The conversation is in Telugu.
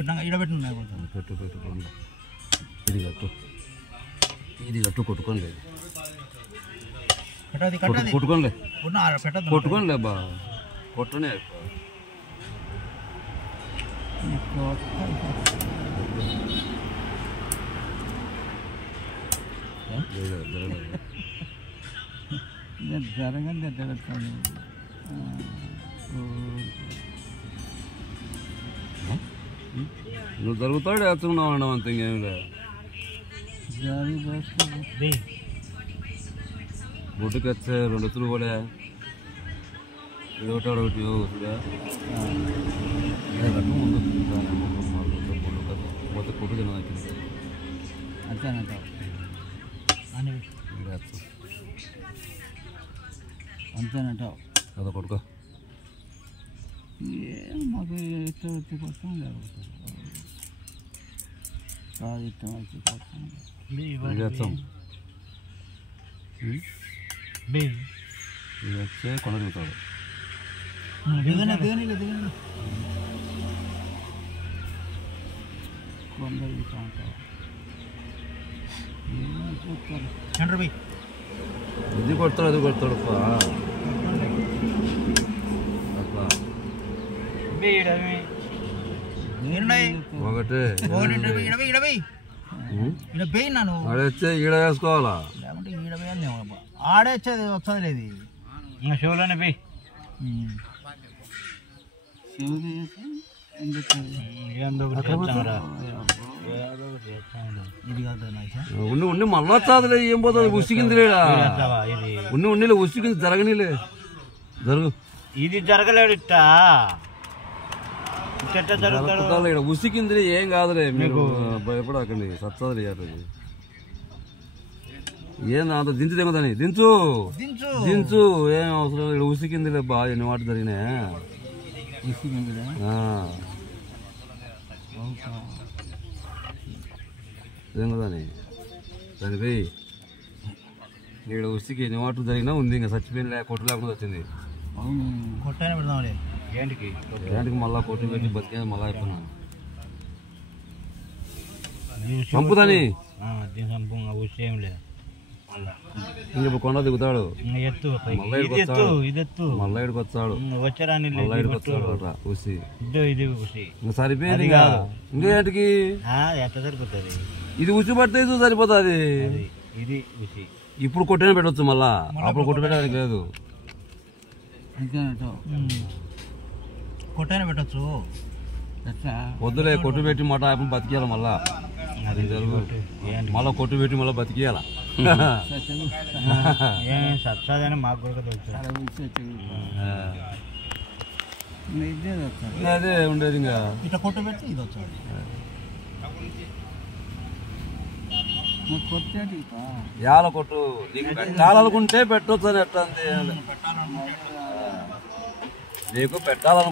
పెట్టు పెట్టుకోండి ఇది కట్టు కొట్టుకోండి కొట్టుకోండి కొట్టుకోండి బా కొట్టనే జరగండి నువ్వు జరుగుతాడు వేస్తున్నావు అన్నావు అంత ఇంకేం లేదు బొడ్డుకి వచ్చే 2 ఎత్తులు కూడా ఇది ఒకటి కట్టు ముందు మొత్తం కొట్టు తినడానికి అంతేనంటావు అదో కొట్టుకో మాకు ఇష్టం వచ్చి కోసం లేకపోతే ఇష్టం వచ్చి కోసం వచ్చే కొండ దిగుతాడు కొండ దిగుతా ఉంటావు ఇది కొడతాడు అది కొడతాడు ఒకటే ఆడొచ్చే ఈడ వేసుకోవాలా ఆడే వచ్చేది వస్తుంది లేదు షోలోనే పోయి ఉండి ఉండి మళ్ళా వచ్చాదిలే ఏం పోతుంది ఉసికిందిలేడా ఉండి ఉసికింది జరగనిలే జరుగు ఇది జరగలేడు ఇక్కడ ఉసికింది ఏం కాదులే మీరు భయపడకండి సత్తాది ఏం అంత దించుదేమోదని దించు దించు ఏం అవసరం ఇక్కడ ఉసికిందిలే బాగా ఎన్ని వాటి జరిగినాయి ఏం కదని దానికి ఇక్కడ ఉసికి ఎన్ని వాటర్ జరిగినా ఉంది ఇంకా చచ్చిపోయిన కొట్టు లేకుండా వచ్చింది ఏంటికి మళ్ళా కొట్టు పెట్టి బతికే మళ్ళా అయిపోయినా చంపుదని ఇంక కొండ దిగుతాడు మళ్ళా ఇడికి వచ్చాడు ఊసి ఇంకా సరిపోయింది ఇంకేంటికి ఇది ఉసి పడితే ఇది సరిపోతుంది ఇప్పుడు కొట్టిన పెట్టవచ్చు మళ్ళా అప్పుడు కొట్టు పెట్టడానికి లేదు కొట్టైనా పెట్టచ్చు వద్దులే కొట్టు పెట్టి మాట అయిపోయి బతికేయాలి మళ్ళా అది జరుగు మళ్ళా కొట్టు పెట్టి మళ్ళీ బతికేయాల సత్సాదని మాకు కూడా తెలుసు అదే ఉండేది ఇంకా ఇట్లా కొట్టు పెట్టి ఇది వచ్చాడు యాల కొట్టు పెట్టాలనుకుంటే పెట్టొచ్చు అని ఎట్లా నీకు పెట్టాలను